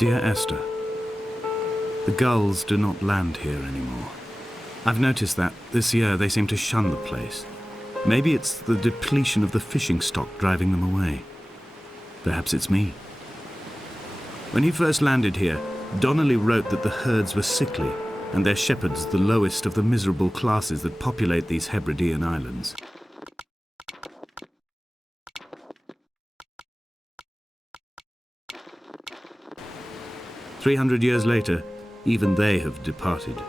Dear Esther, the gulls do not land here anymore. I've noticed that this year they seem to shun the place. Maybe it's the depletion of the fishing stock driving them away. Perhaps it's me. When he first landed here, Donnelly wrote that the herds were sickly and their shepherds the lowest of the miserable classes that populate these Hebridean islands. "300 years later, even they have departed.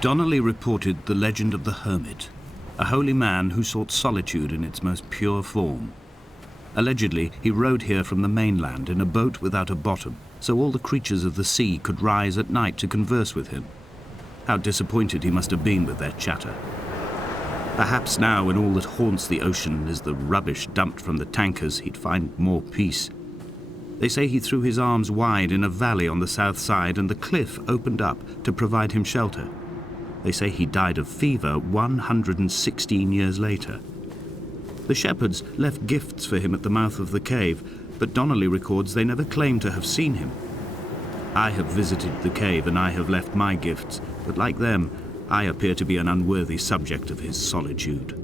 Donnelly reported the legend of the hermit, a holy man who sought solitude in its most pure form. Allegedly, he rode here from the mainland in a boat without a bottom, so all the creatures of the sea could rise at night to converse with him. How disappointed he must have been with their chatter. Perhaps now, when all that haunts the ocean is the rubbish dumped from the tankers, he'd find more peace. They say he threw his arms wide in a valley on the south side, and the cliff opened up to provide him shelter. They say he died of fever 116 years later. The shepherds left gifts for him at the mouth of the cave, but Donnelly records they never claimed to have seen him. I have visited the cave and I have left my gifts, but like them, I appear to be an unworthy subject of his solitude.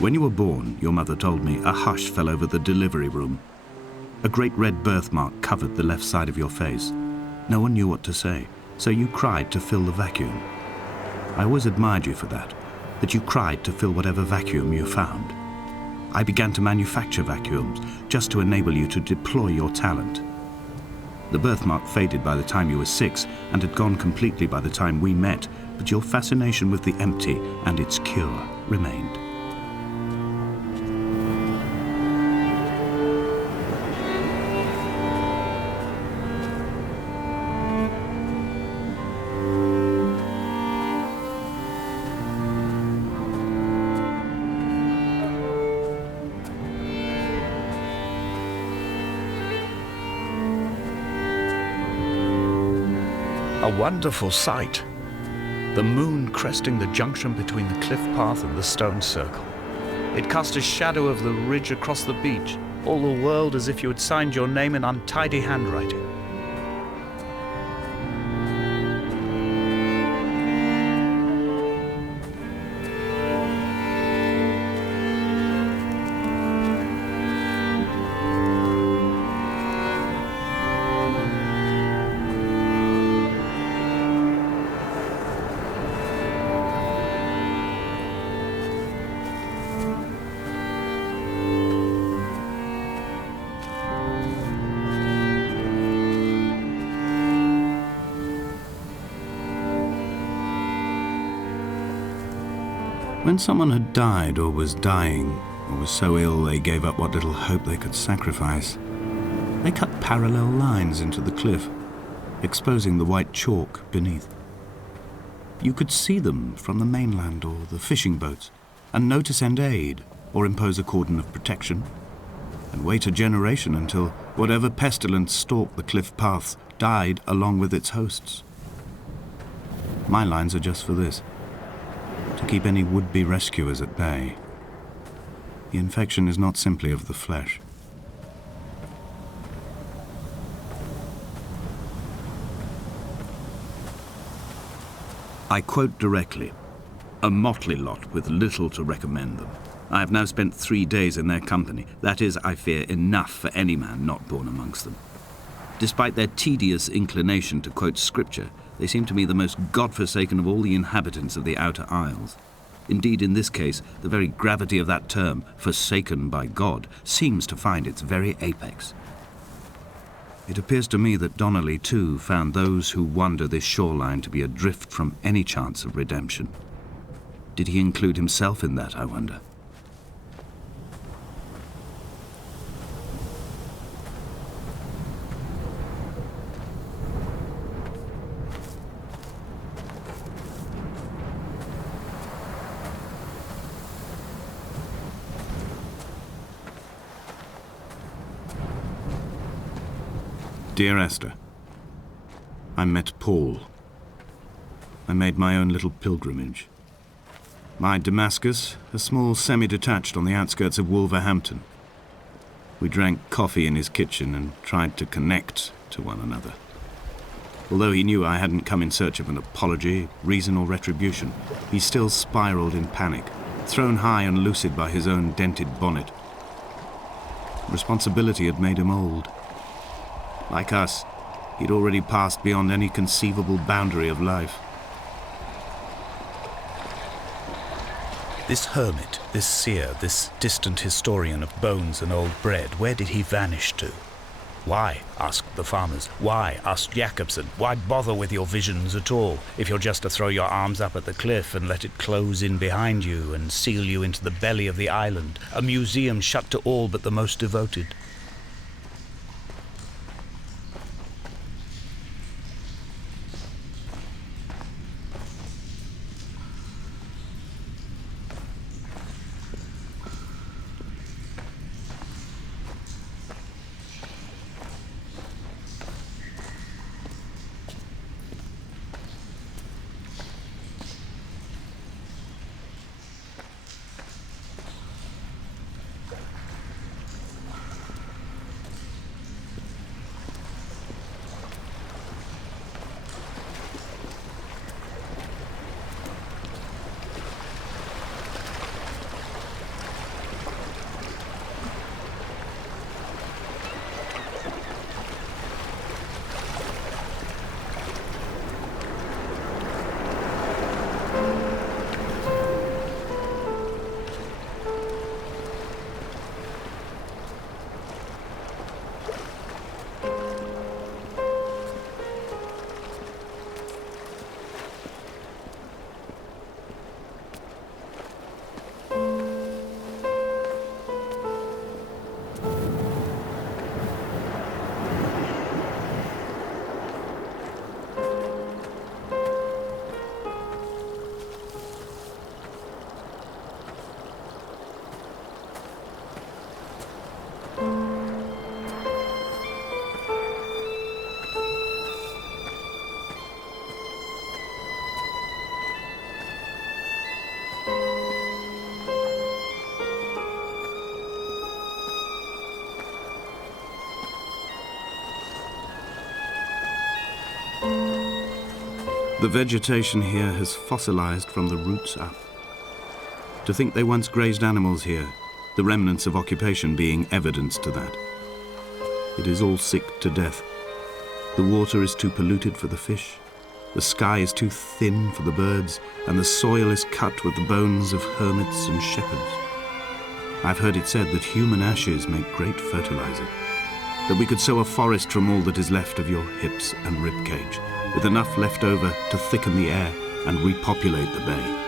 When you were born, your mother told me, a hush fell over the delivery room. A great red birthmark covered the left side of your face. No one knew what to say, so you cried to fill the vacuum. I always admired you for that you cried to fill whatever vacuum you found. I began to manufacture vacuums just to enable you to deploy your talent. The birthmark faded by the time you were 6 and had gone completely by the time we met, but your fascination with the empty and its cure remained. wonderful sight. The moon cresting the junction between the cliff path and the stone circle. It cast a shadow of the ridge across the beach, all the world as if you had signed your name in untidy handwriting. When someone had died or was dying, or was so ill they gave up what little hope they could sacrifice, they cut parallel lines into the cliff, exposing the white chalk beneath. You could see them from the mainland or the fishing boats, and know to send aid or impose a cordon of protection, and wait a generation until whatever pestilence stalked the cliff paths died along with its hosts. My lines are just for this, to keep any would-be rescuers at bay. The infection is not simply of the flesh. I quote directly, "A motley lot with little to recommend them. I have now spent 3 days in their company. That is, I fear, enough for any man not born amongst them. Despite their tedious inclination to quote scripture, they seem to me the most God-forsaken of all the inhabitants of the outer isles. Indeed, in this case, the very gravity of that term, forsaken by God, seems to find its very apex. It appears to me that Donnelly, too, found those who wander this shoreline to be adrift from any chance of redemption. Did he include himself in that, I wonder? Dear Esther, I met Paul. I made my own little pilgrimage. My Damascus, a small semi-detached on the outskirts of Wolverhampton. We drank coffee in his kitchen and tried to connect to one another. Although he knew I hadn't come in search of an apology, reason or retribution, he still spiraled in panic, thrown high and lucid by his own dented bonnet. Responsibility had made him old. Like us, he'd already passed beyond any conceivable boundary of life. This hermit, this seer, this distant historian of bones and old bread, where did he vanish to? Why, asked the farmers. Why, asked Jacobson. Why bother with your visions at all, if you're just to throw your arms up at the cliff and let it close in behind you and seal you into the belly of the island, a museum shut to all but the most devoted? The vegetation here has fossilized from the roots up. To think they once grazed animals here, the remnants of occupation being evidence to that. It is all sick to death. The water is too polluted for the fish, the sky is too thin for the birds, and the soil is cut with the bones of hermits and shepherds. I've heard it said that human ashes make great fertilizer, that we could sow a forest from all that is left of your hips and ribcage, with enough left over to thicken the air and repopulate the bay.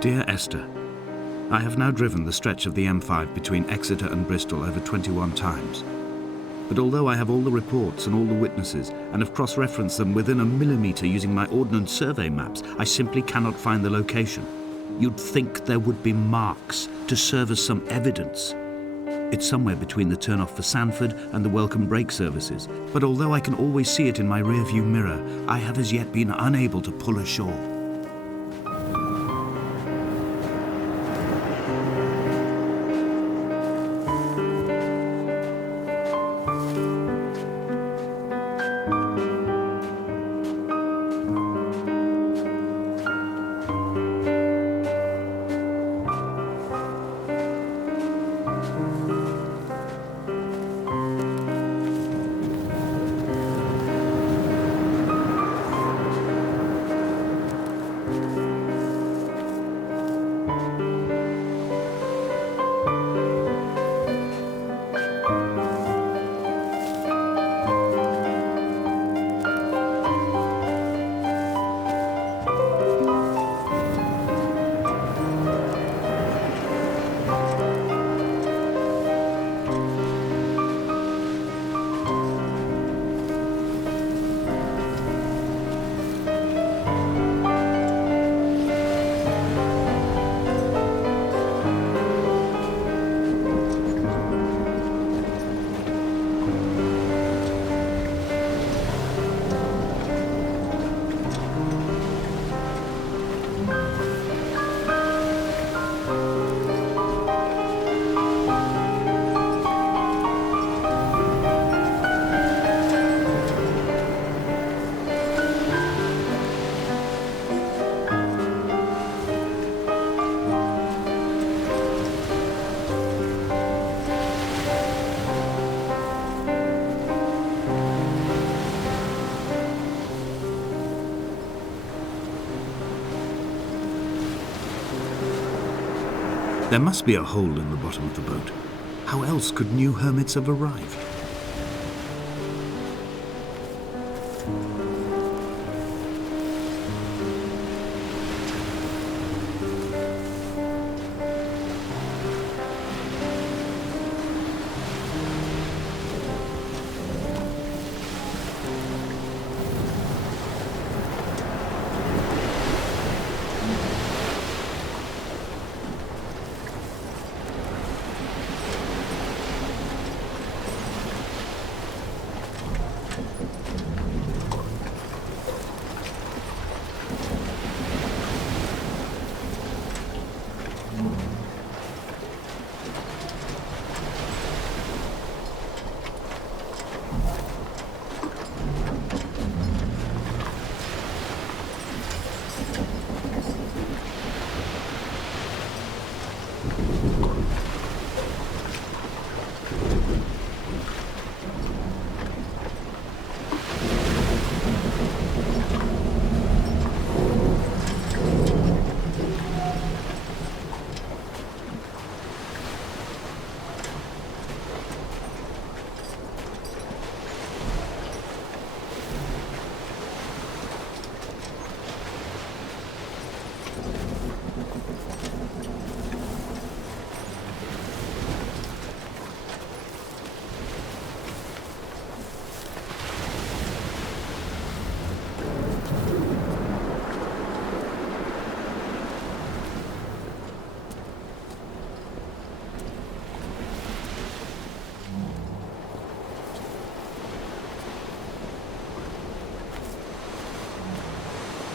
Dear Esther, I have now driven the stretch of the M5 between Exeter and Bristol over 21 times. But although I have all the reports and all the witnesses and have cross-referenced them within a millimetre using my Ordnance Survey maps, I simply cannot find the location. You'd think there would be marks to serve as some evidence. It's somewhere between the turn-off for Sandford and the welcome brake services, but although I can always see it in my rear-view mirror, I have as yet been unable to pull ashore. There must be a hole in the bottom of the boat. How else could new hermits have arrived?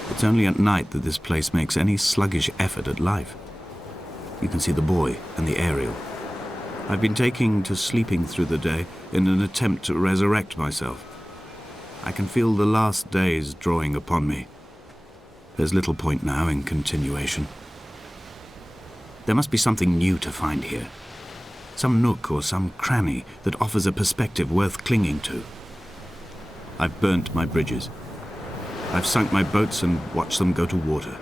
It's only at night that this place makes any sluggish effort at life. You can see the buoy and the aerial. I've been taking to sleeping through the day in an attempt to resurrect myself. I can feel the last days drawing upon me. There's little point now in continuation. There must be something new to find here. Some nook or some cranny that offers a perspective worth clinging to. I've burnt my bridges. I've sunk my boats and watched them go to water.